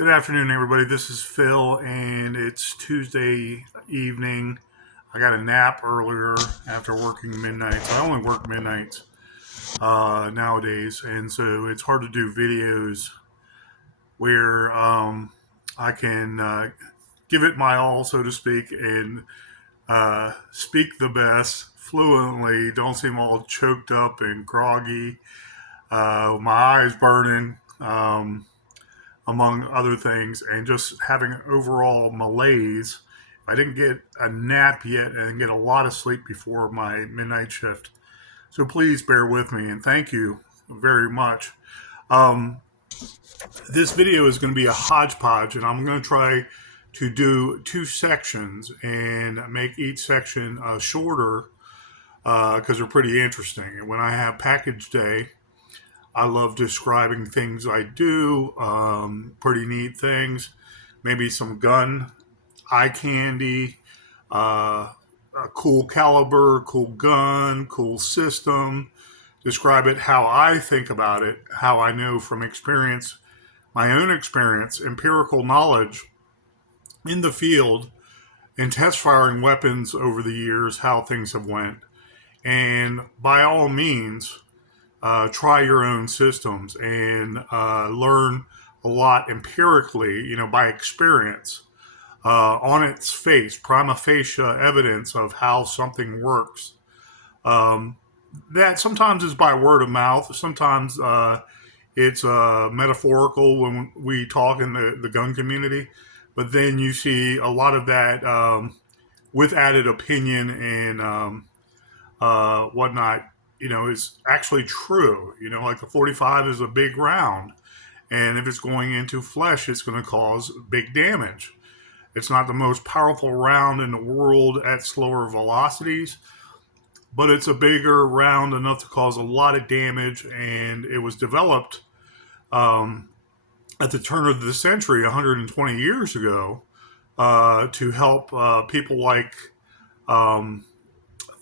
Good afternoon, everybody. This is Phil, and it's Tuesday evening. I got a nap earlier after working midnights. I only work midnights nowadays, and so it's hard to do videos where I can give it my all, so to speak, and speak the best fluently. Don't seem all choked up and groggy. My eyes burning. Among other things, and just having overall malaise. I didn't get a nap yet and get a lot of sleep before my midnight shift. So please bear with me and thank you very much. Um, this video is going to be a hodgepodge, and I'm going to try to do two sections and make each section shorter because they're pretty interesting. And when I have package day, I love describing things I do, pretty neat things, maybe some gun, eye candy, a cool caliber, cool gun, cool system. Describe it how I think about it, how I know from experience, my own experience, empirical knowledge in the field, and test firing weapons over the years, how things have went. And by all means, try your own systems and learn a lot empirically, by experience, on its face, prima facie evidence of how something works. Um, that sometimes is by word of mouth, sometimes it's metaphorical when we talk in the gun community, but then you see a lot of that with added opinion and whatnot, is actually true. Like the 45 is a big round, and if it's going into flesh, it's going to cause big damage. It's not the most powerful round in the world at slower velocities, but it's a bigger round enough to cause a lot of damage, and it was developed at the turn of the century, 120 years ago, to help people like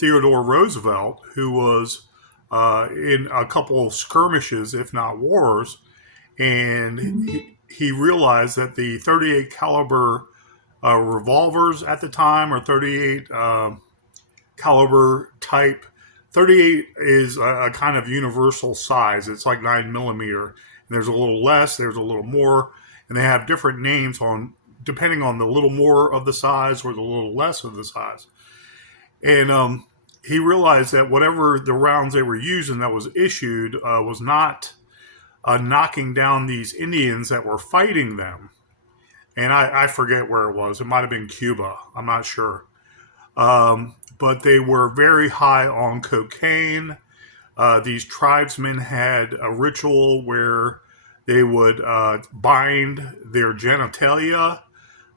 Theodore Roosevelt, who was in a couple of skirmishes, if not wars, and he realized that the 38 caliber revolvers at the time, or 38 caliber type, 38 is a kind of universal size. It's like 9 millimeter. And there's a little less, there's a little more, and they have different names on depending on the little more of the size or the little less of the size. And he realized that whatever the rounds they were using that was issued was not knocking down these Indians that were fighting them. And I forget where it was. It might have been Cuba. I'm not sure. But they were very high on cocaine. These tribesmen had a ritual where they would bind their genitalia,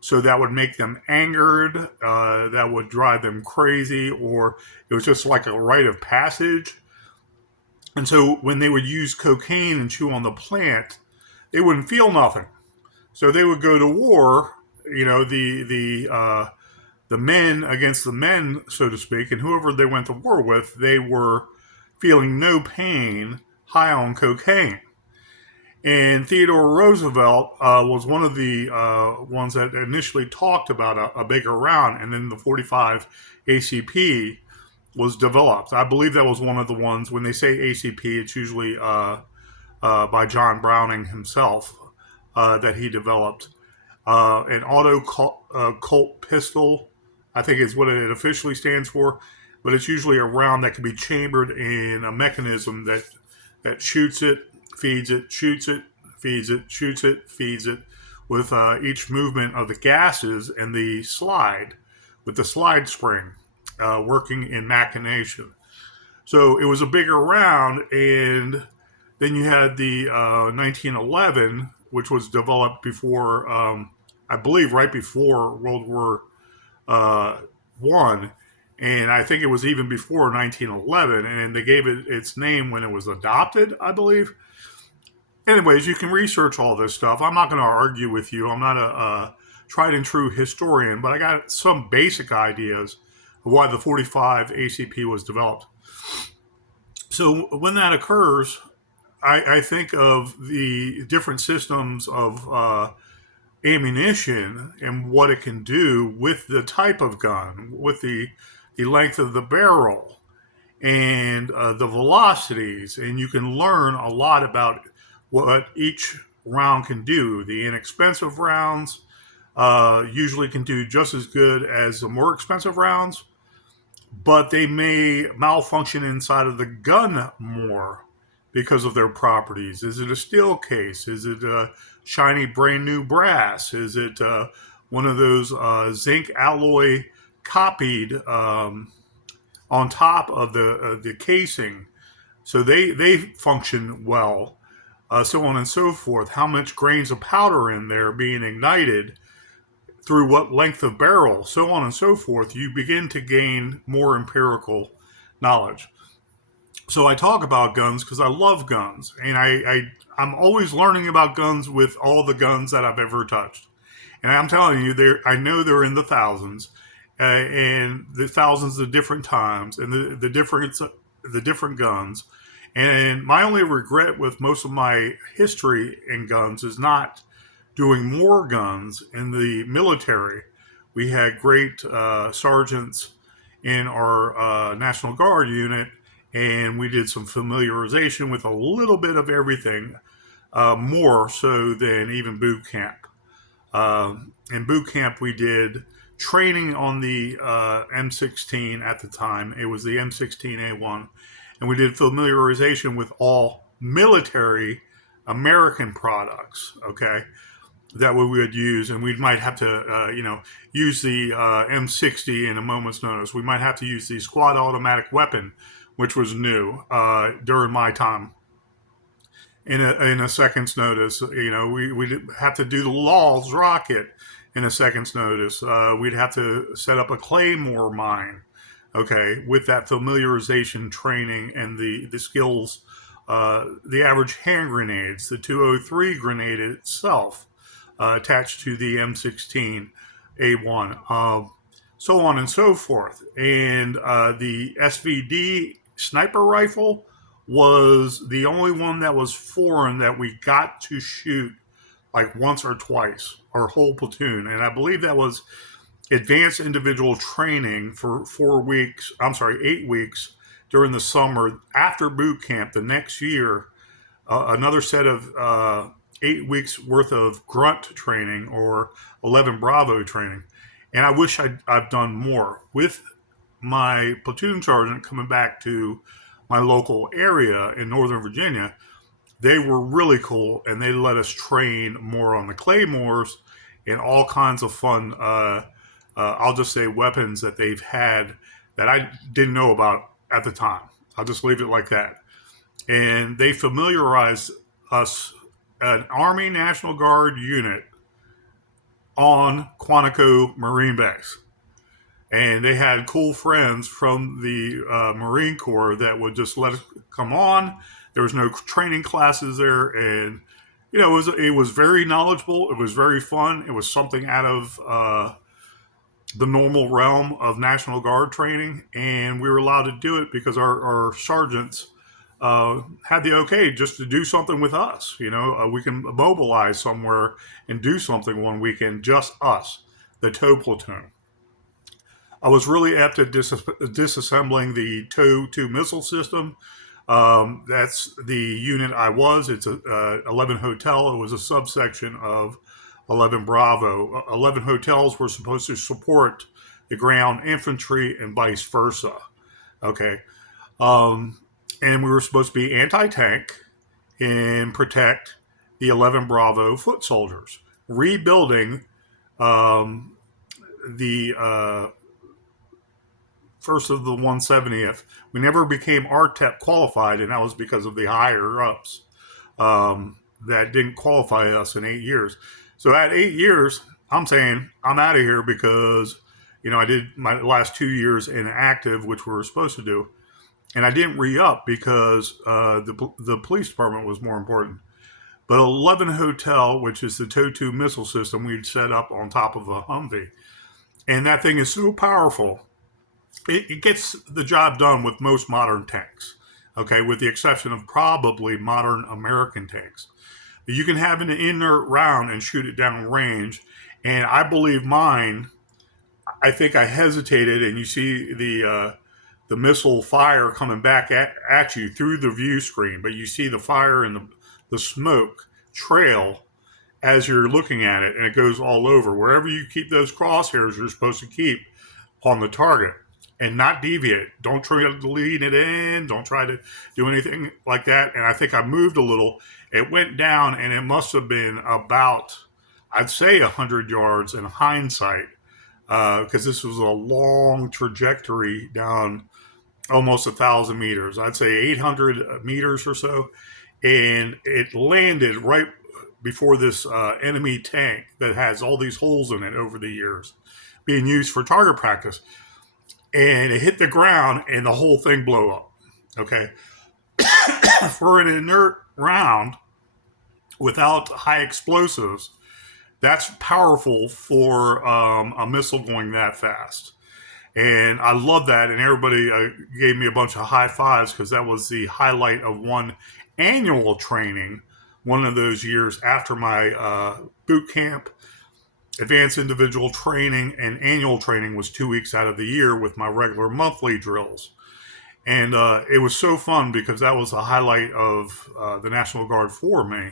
so that would make them angered, that would drive them crazy, or it was just like a rite of passage. And so when they would use cocaine and chew on the plant, they wouldn't feel nothing. So they would go to war, the men against the men, so to speak, and whoever they went to war with, they were feeling no pain, high on cocaine. And Theodore Roosevelt was one of the ones that initially talked about a bigger round, and then the 45 ACP was developed. I believe that was one of the ones. When they say ACP, it's usually by John Browning himself that he developed. An auto Colt pistol, I think is what it officially stands for, but it's usually a round that can be chambered in a mechanism that shoots it, feeds it, shoots it, feeds it, shoots it, feeds it, with each movement of the gases and the slide, with the slide spring working in machination. So it was a bigger round, and then you had the 1911, which was developed before, I believe, right before World War One, and I think it was even before 1911, and they gave it its name when it was adopted, I believe. Anyways, you can research all this stuff. I'm not going to argue with you. I'm not a tried and true historian, but I got some basic ideas of why the 45 ACP was developed. So when that occurs, I think of the different systems of ammunition and what it can do with the type of gun, with the length of the barrel, and the velocities, and you can learn a lot about what each round can do. The inexpensive rounds usually can do just as good as the more expensive rounds, but they may malfunction inside of the gun more because of their properties. Is it a steel case? Is it a shiny brand new brass? Is it one of those zinc alloy copied on top of the casing? So they function well, so on and so forth. How much grains of powder in there being ignited through what length of barrel, so on and so forth. You begin to gain more empirical knowledge. So I talk about guns because I love guns, and I'm always learning about guns with all the guns that I've ever touched. And I'm telling you, I know they're in the thousands, and the thousands of different times, and the different guns. And my only regret with most of my history in guns is not doing more guns in the military. We had great sergeants in our National Guard unit, and we did some familiarization with a little bit of everything, more so than even boot camp. In boot camp, we did training on the M16 at the time. It was the M16A1. And we did familiarization with all military American products, okay, that we would use. And we might have to, use the M60 in a moment's notice. We might have to use the squad automatic weapon, which was new during my time in a second's notice. We'd have to do the Law's rocket in a second's notice. We'd have to set up a claymore mine, okay, with that familiarization training and the skills. The average hand grenades, the 203 grenade itself, attached to the M16A1, so on and so forth. And the SVD sniper rifle was the only one that was foreign that we got to shoot like once or twice, our whole platoon. And I believe that was advanced individual training for 8 weeks during the summer after boot camp the next year. Another set of 8 weeks worth of grunt training or 11 Bravo training. And I wish I've done more. With my platoon sergeant coming back to my local area in Northern Virginia, they were really cool, and they let us train more on the claymores and all kinds of fun, I'll just say, weapons that they've had that I didn't know about at the time. I'll just leave it like that. And they familiarized us, an Army National Guard unit, on Quantico Marine Base. And they had cool friends from the Marine Corps that would just let us come on. There was no training classes there, and it was very knowledgeable. It was very fun. It was something out of the normal realm of National Guard training, and we were allowed to do it because our sergeants had the okay just to do something with us. We can mobilize somewhere and do something one weekend, just us, the tow platoon. I was really apt at disassembling the TOW-2 missile system. That's the unit I was. It's a 11 Hotel. It was a subsection of 11 Bravo. 11 Hotels were supposed to support the ground infantry and vice versa. Okay. And we were supposed to be anti-tank and protect the 11 Bravo foot soldiers, rebuilding the first of the 170th. We never became RTEP qualified, and that was because of the higher ups that didn't qualify us in 8 years. So at 8 years, I'm saying I'm out of here because I did my last 2 years in active, which we were supposed to do, and I didn't re-up because the police department was more important. But 11 Hotel, which is the TOW-2 missile system, we'd set up on top of a Humvee, and that thing is so powerful. It gets the job done with most modern tanks, okay, with the exception of probably modern American tanks. You can have an inert round and shoot it down range. And I believe mine, I think I hesitated, and you see the missile fire coming back at you through the view screen, but you see the fire and the smoke trail as you're looking at it, and it goes all over. Wherever you keep those crosshairs, you're supposed to keep on the target and not deviate. Don't try to lean it in. Don't try to do anything like that. And I think I moved a little. It went down, and it must have been about, I'd say, 100 yards in hindsight, because this was a long trajectory down almost 1,000 meters. I'd say 800 meters or so, and it landed right before this enemy tank that has all these holes in it over the years, being used for target practice. And it hit the ground, and the whole thing blew up. Okay, for an inert round without high explosives, that's powerful for a missile going that fast. And I love that. And everybody gave me a bunch of high fives because that was the highlight of one annual training, one of those years after my boot camp. Advanced individual training and annual training was 2 weeks out of the year with my regular monthly drills. And it was so fun because that was the highlight of the National Guard for me.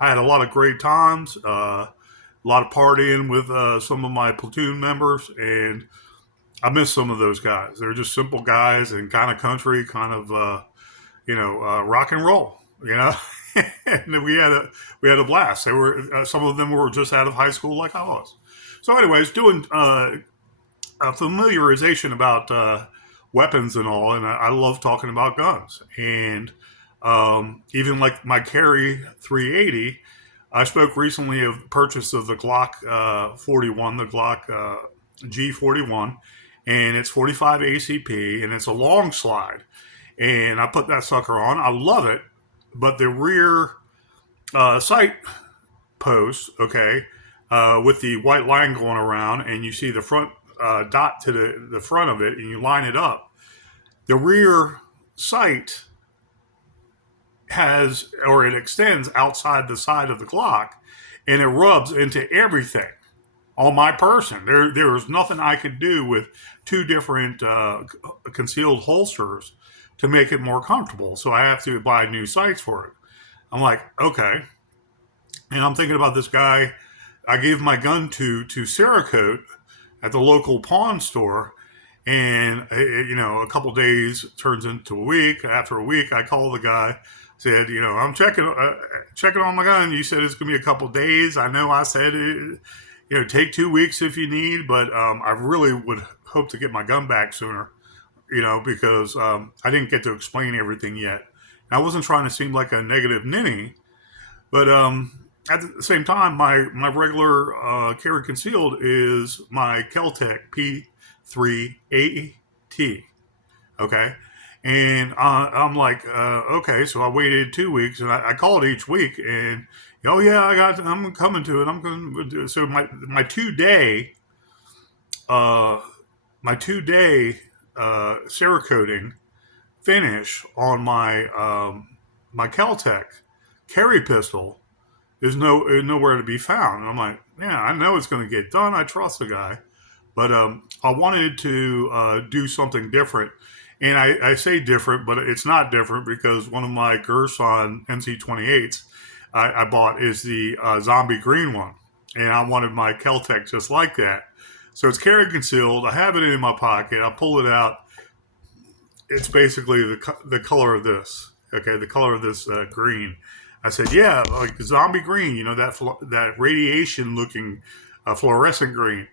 I had a lot of great times, a lot of partying with some of my platoon members, and I miss some of those guys. They're just simple guys and kind of country, kind of rock and roll, and we had a blast. They were some of them were just out of high school like I was. So, anyways, doing a familiarization about weapons and all, and I love talking about guns. And even like my carry 380, I spoke recently of purchase of the Glock 41, the Glock G41, and it's 45 ACP, and it's a long slide. And I put that sucker on. I love it, but the rear sight post, okay, with the white line going around, and you see the front dot to the front of it, and you line it up. The rear sight has, or it extends outside the side of the Glock, and it rubs into everything on my person. There was nothing I could do with two different concealed holsters to make it more comfortable. So I have to buy new sights for it. I'm like, okay. And I'm thinking about this guy I gave my gun to Cerakote at the local pawn store. And, a couple days turns into a week. After a week, I call the guy, said, I'm checking on my gun. You said it's going to be a couple days. I know I said it, take 2 weeks if you need, but I really would hope to get my gun back sooner, because I didn't get to explain everything yet. And I wasn't trying to seem like a negative ninny, but at the same time, my regular carry concealed is my Kel-Tec P3AT. Okay. And I'm like, okay, so I waited 2 weeks, and I called each week, and oh yeah, I'm coming to it. I'm going to do it. So my 2-day Cerakoting finish on my Kel-Tec carry pistol is nowhere to be found. And I'm like, yeah, I know it's going to get done. I trust the guy, but I wanted to do something different. And I say different, but it's not different because one of my Gerson MC28s I bought is the zombie green one, and I wanted my Kel-Tec just like that. So it's carry concealed. I have it in my pocket. I pull it out. It's basically the color of this. Okay, the color of this green. I said, yeah, like zombie green. That radiation looking fluorescent green.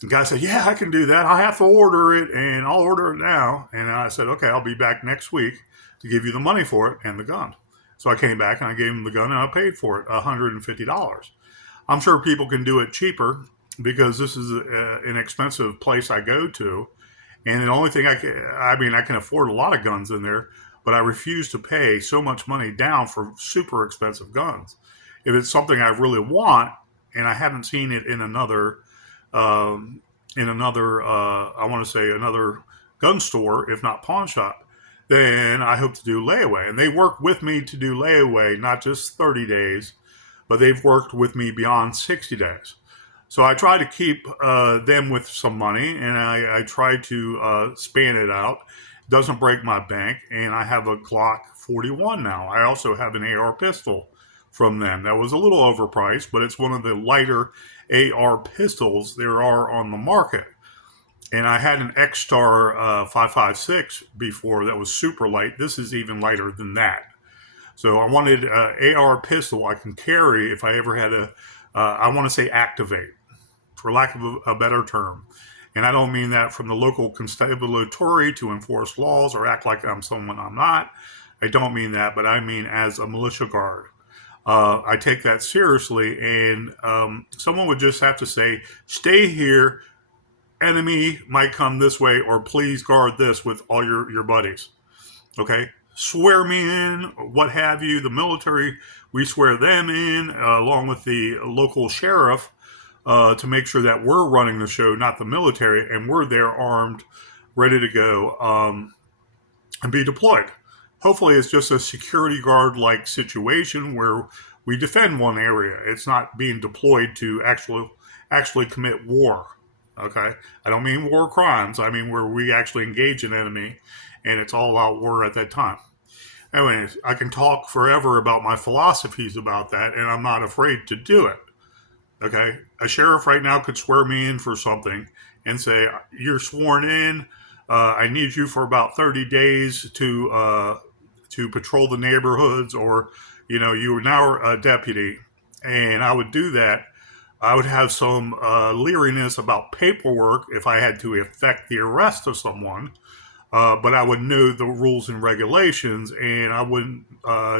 The guy said, yeah, I can do that. I have to order it, and I'll order it now. And I said, okay, I'll be back next week to give you the money for it and the gun. So I came back and I gave him the gun, and I paid for it $150. I'm sure people can do it cheaper because this is an expensive place I go to. And the only thing I can afford a lot of guns in there, but I refuse to pay so much money down for super expensive guns. If it's something I really want and I haven't seen it in another I want to say another gun store, if not pawn shop, then I hope to do layaway. And they work with me to do layaway, not just 30 days, but they've worked with me beyond 60 days. So I try to keep them with some money, and I try to span it out. Doesn't break my bank, and I have a Glock 41 now. I also have an AR pistol from them. That was a little overpriced, but it's one of the lighter AR pistols there are on the market. And I had an X-Star 5.56 before that was super light. This is even lighter than that. So I wanted an AR pistol I can carry if I ever had I want to say activate, for lack of a better term. And I don't mean that from the local constabulary to enforce laws or act like I'm someone I'm not. I don't mean that, but I mean as a militia guard. I take that seriously, and someone would just have to say, stay here, enemy might come this way, or please guard this with all your buddies. Okay? Swear me in, what have you. The military, we swear them in, along with the local sheriff, to make sure that we're running the show, not the military, and we're there armed, ready to go, and be deployed. Hopefully, it's just a security guard like situation where we defend one area. It's not being deployed to actually commit war. Okay? I don't mean war crimes. I mean where we actually engage an enemy, and it's all out war at that time. Anyways, I can talk forever about my philosophies about that, and I'm not afraid to do it. Okay? A sheriff right now could swear me in for something and say, you're sworn in. I need you for about 30 days to patrol the neighborhoods, or, you are now a deputy. And I would do that. I would have some leeriness about paperwork if I had to effect the arrest of someone. But I would know the rules and regulations, and I wouldn't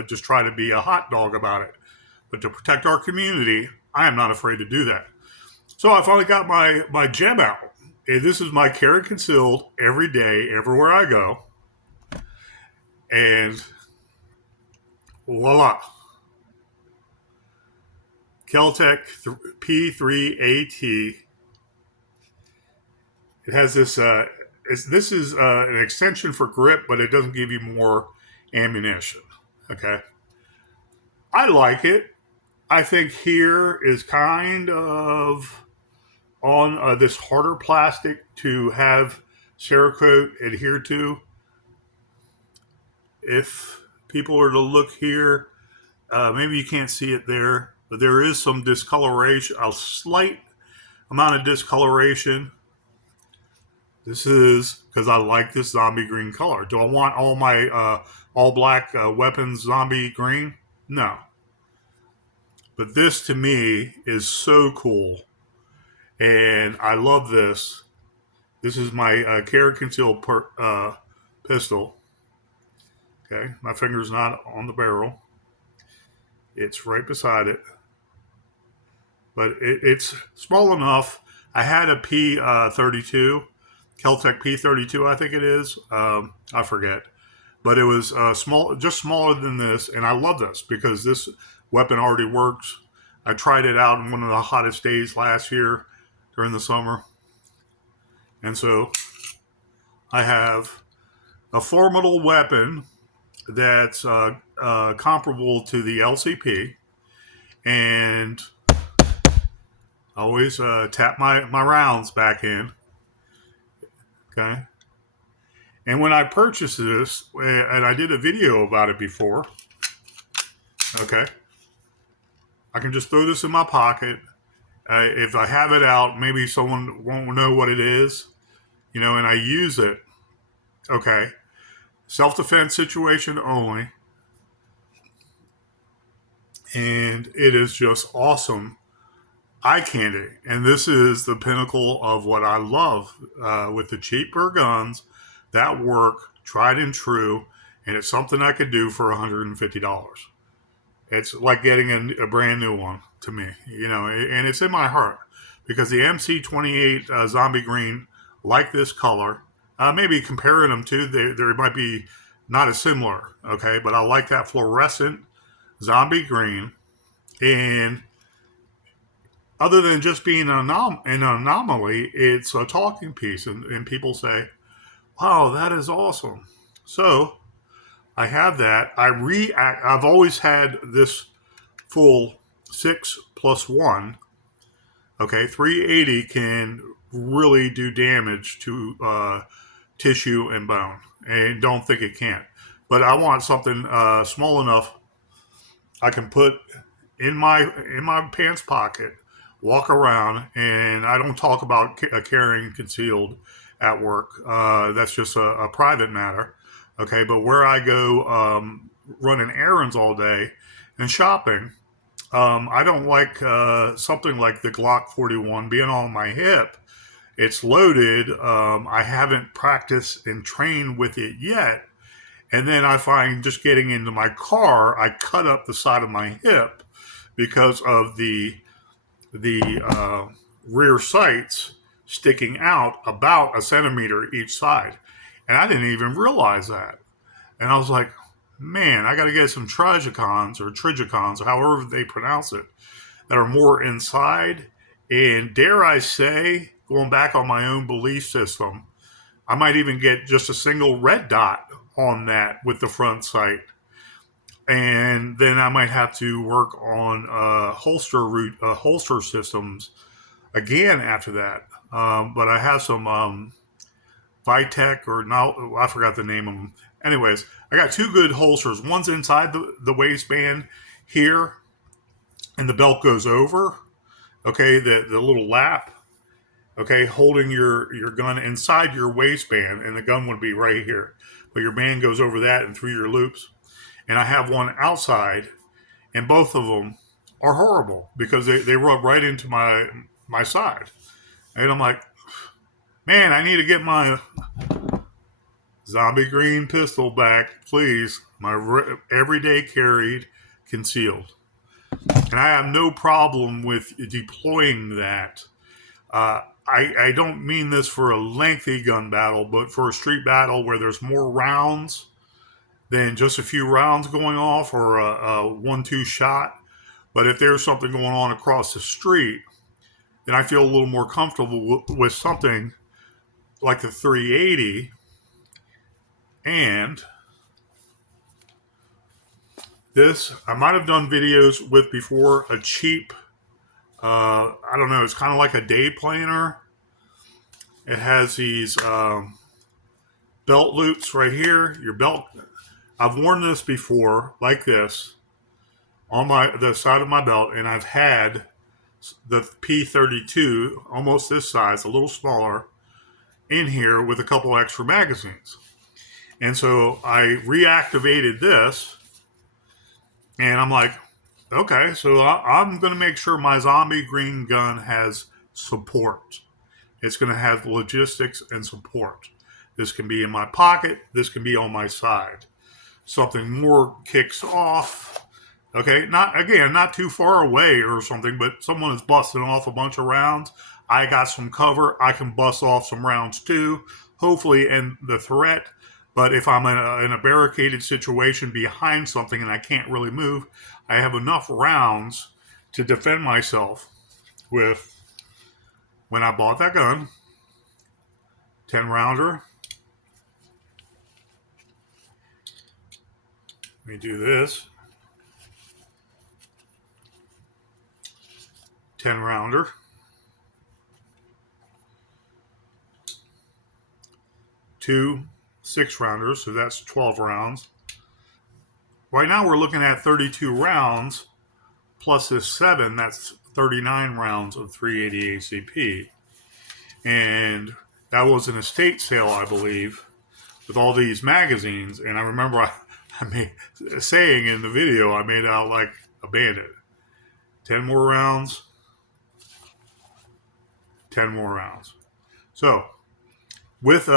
just try to be a hot dog about it. But to protect our community, I am not afraid to do that. So I finally got my gem out. And this is my carry concealed every day, everywhere I go. And voila. Kel-Tec P3AT. It has this, this is an extension for grip, but it doesn't give you more ammunition. Okay. I like it. I think here is kind of on this harder plastic to have Cerakote adhere to. If people are to look here, maybe you can't see it there, but there is some discoloration, a slight amount of discoloration. This is because I like this zombie green color. Do I want all my all black weapons zombie green? No. But this to me is so cool. And I love this. This is my carry concealed pistol. Okay, my finger's not on the barrel. It's right beside it. But it's small enough. I had a P32, Kel-Tec P32, I think it is. I forget. But it was small, just smaller than this. And I love this because this weapon already works. I tried it out in one of the hottest days last year during the summer. And so I have a formidable weapon that's comparable to the LCP. And I always tap my rounds back in. Okay. And when I purchased this, and I did a video about it before, okay, I can just throw this in my pocket. If I have it out, maybe someone won't know what it is, and I use it. Okay. Self-defense situation only. And it is just awesome eye candy. And this is the pinnacle of what I love with the cheaper guns that work, tried and true. And it's something I could do for $150. It's like getting a brand new one to me, and it's in my heart because the MC28 Zombie Green, like this color, maybe comparing them to, they might be not as similar, okay? But I like that fluorescent Zombie Green. And other than just being an anomaly, it's a talking piece. And people say, wow, that is awesome. So I have that. I've always had this full 6 plus 1, okay, 380 can really do damage to tissue and bone. And don't think it can't. But I want something small enough I can put in my pants pocket, walk around, and I don't talk about carrying concealed at work. That's just a private matter. Okay, but where I go running errands all day and shopping, I don't like something like the Glock 41 being on my hip. It's loaded. I haven't practiced and trained with it yet. And then I find just getting into my car, I cut up the side of my hip because of the rear sights sticking out about a centimeter each side. And I didn't even realize that. And I was like, man, I got to get some Trigicons, or however they pronounce it, that are more inside. And dare I say, going back on my own belief system, I might even get just a single red dot on that with the front sight. And then I might have to work on holster systems again after that. But I have some Vitec, or now I forgot the name of them. Anyways, I got two good holsters. One's inside the waistband here, and the belt goes over. Okay, the little lap. Okay, holding your gun inside your waistband, and the gun would be right here. But your band goes over that and through your loops. And I have one outside, and both of them are horrible because they rub right into my side. And I'm like, man, I need to get my zombie green pistol back, please. My everyday carried concealed. And I have no problem with deploying that. I don't mean this for a lengthy gun battle, but for a street battle where there's more rounds than just a few rounds going off, or a 1-2 shot. But if there's something going on across the street, then I feel a little more comfortable with something like the 380. And this, I might have done videos with before, a cheap, I don't know, it's kind of like a day planner. It has these belt loops right here. Your belt, I've worn this before, like this, on the side of my belt, and I've had the P32, almost this size, a little smaller, in here with a couple extra magazines. And so I reactivated this, and I'm like, okay, so I'm going to make sure my zombie green gun has support. It's going to have logistics and support. This can be in my pocket. This can be on my side. Something more kicks off. Okay, not too far away or something, but someone is busting off a bunch of rounds. I got some cover. I can bust off some rounds too, hopefully end the threat. But if I'm in a barricaded situation behind something and I can't really move, I have enough rounds to defend myself with. When I bought that gun, 10 rounder. Let me do this. 10 rounder. 2 6-rounders, so that's 12 rounds. Right now we're looking at 32 rounds plus this 7, that's 39 rounds of 380 ACP. And that was an estate sale, I believe, with all these magazines. And I remember I made saying in the video, I made out like a bandit. 10 more rounds. 10 more rounds. So, with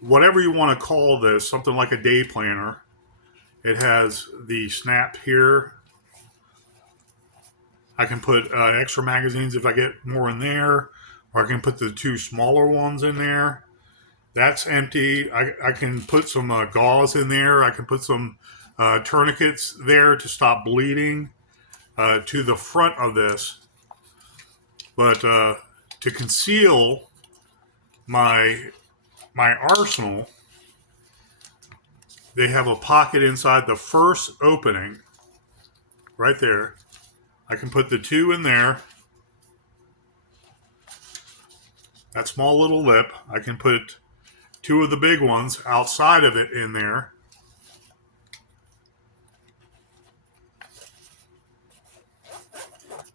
whatever you want to call this, something like a day planner, it has the snap here. I can put extra magazines if I get more in there, or I can put the 2 smaller ones in there. That's empty. I can put some gauze in there. I can put some tourniquets there to stop bleeding to the front of this. But to conceal my arsenal, they have a pocket inside the first opening. right there. I can put the 2 in there. That small little lip. I can put 2 of the big ones outside of it in there.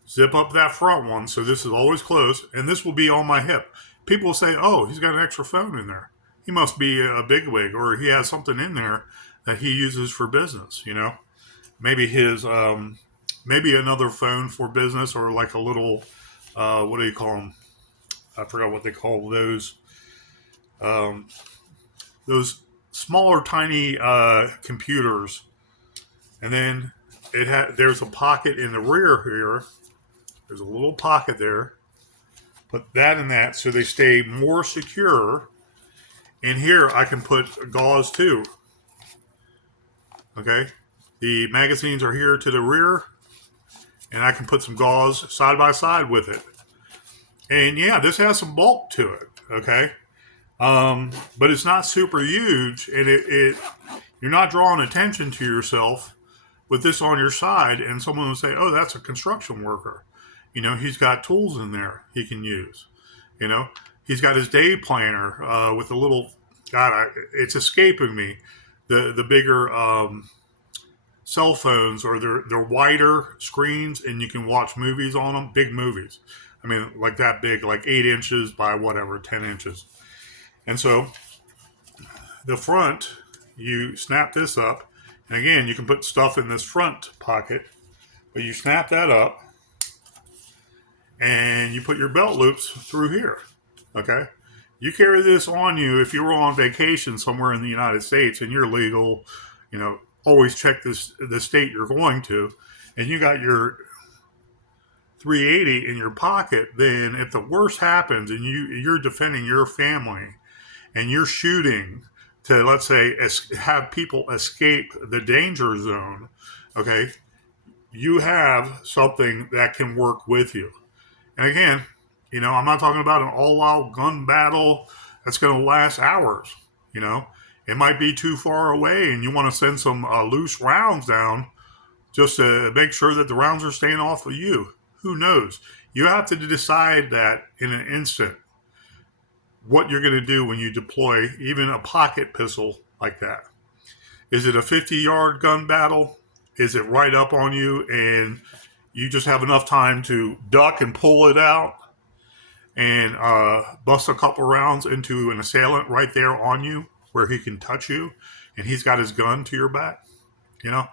Zip up that front one so this is always closed, and this will be on my hip. People will say, oh, he's got an extra phone in there. He must be a bigwig, or he has something in there that he uses for business, you know? Maybe his, maybe another phone for business, or like a little, what do you call them? I forgot what they call um, those smaller, tiny computers. And then there's a pocket in the rear here. There's a little pocket there. Put that in that so they stay more secure. In here, I can put gauze too. Okay, the magazines are here to the rear, and I can put some gauze side by side with it. And yeah, this has some bulk to it. Okay, but it's not super huge, and you're not drawing attention to yourself with this on your side, and someone will say, "Oh, that's a construction worker." You know, he's got tools in there he can use. You know, he's got his day planner with a little. God, it's escaping me. The bigger cell phones, or they're wider screens, and you can watch movies on them. Big movies. I mean, like that big, like 8 inches by whatever, 10 inches. And so the front, you snap this up, and again, you can put stuff in this front pocket, but you snap that up, and you put your belt loops through here. Okay, you carry this on you if you're on vacation somewhere in the United States and you're legal. You know, always check the state you're going to, and you got your 380 in your pocket. Then, if the worst happens and you're defending your family and you're shooting to, let's say, have people escape the danger zone, okay, you have something that can work with you. And again, you know, I'm not talking about an all-out gun battle that's going to last hours. You know, it might be too far away, and you want to send some loose rounds down just to make sure that the rounds are staying off of you. Who knows? You have to decide that in an instant what you're going to do when you deploy even a pocket pistol like that. Is it a 50-yard gun battle? Is it right up on you and you just have enough time to duck and pull it out and bust a couple rounds into an assailant right there on you where he can touch you and he's got his gun to your back, you know?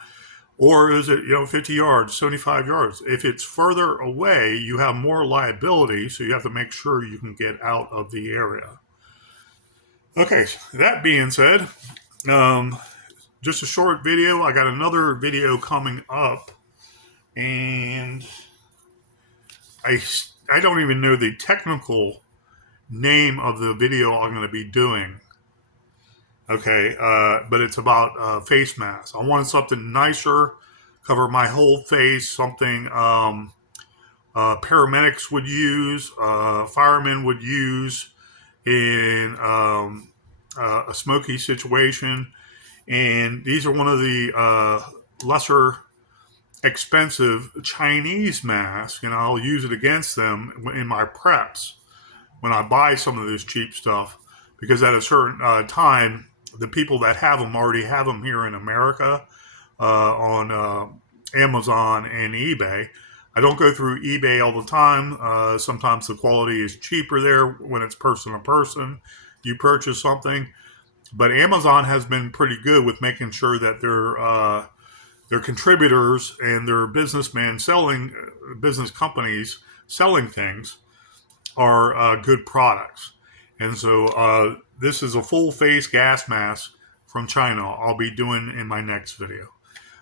Or is it, 50 yards, 75 yards? If it's further away, you have more liability, so you have to make sure you can get out of the area. Okay, that being said, just a short video. I got another video coming up, and I don't even know the technical name of the video I'm going to be doing. Okay, but it's about face masks. I wanted something nicer, cover my whole face, something paramedics would use, firemen would use in a smoky situation. And these are one of the lesser expensive Chinese masks, and I'll use it against them in my preps when I buy some of this cheap stuff, because at a certain time, the people that have them already have them here in America on Amazon and eBay. I don't go through eBay all the time. Sometimes the quality is cheaper there when it's person to person. You purchase something, but Amazon has been pretty good with making sure that their contributors and their business companies selling things are good products. And so this is a full face gas mask from China I'll be doing in my next video.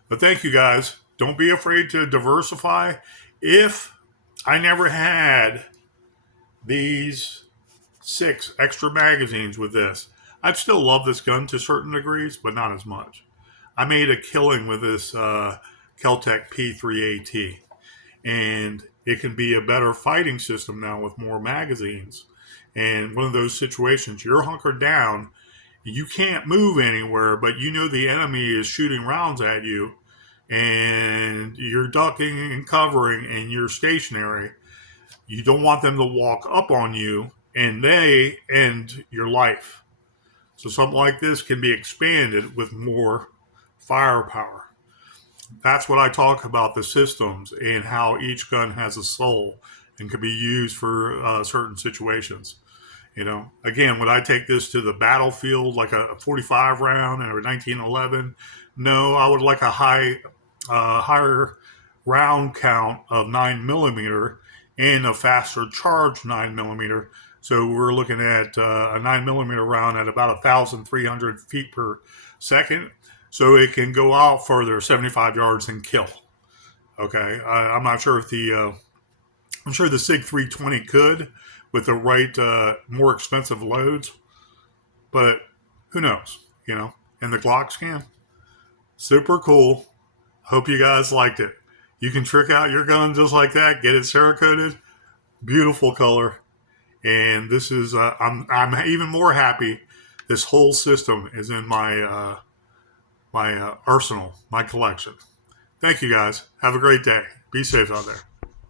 But thank you guys. Don't be afraid to diversify. If I never had these 6 extra magazines with this, I'd still love this gun to certain degrees, but not as much. I made a killing with this Kel-Tec P3AT, and it can be a better fighting system now with more magazines. And one of those situations, you're hunkered down, you can't move anywhere, but you know the enemy is shooting rounds at you. and you're ducking and covering and you're stationary, you don't want them to walk up on you and they end your life. So something like this can be expanded with more firepower. That's what I talk about, the systems and how each gun has a soul and can be used for certain situations. Again, would I take this to the battlefield like a 45 round or a 1911? No, I would like a higher round count of 9mm and a faster charge 9mm. So we're looking at a 9mm round at about 1,300 feet per second. So it can go out further, 75 yards, and kill. Okay, I'm not sure if I'm sure the SIG 320 could with the right, more expensive loads, but who knows, And the Glocks can. Super cool. Hope you guys liked it. You can trick out your gun just like that, get it Cerakoted. Beautiful color. And this is, I'm even more happy this whole system is in my arsenal, my collection. Thank you guys. Have a great day. Be safe out there.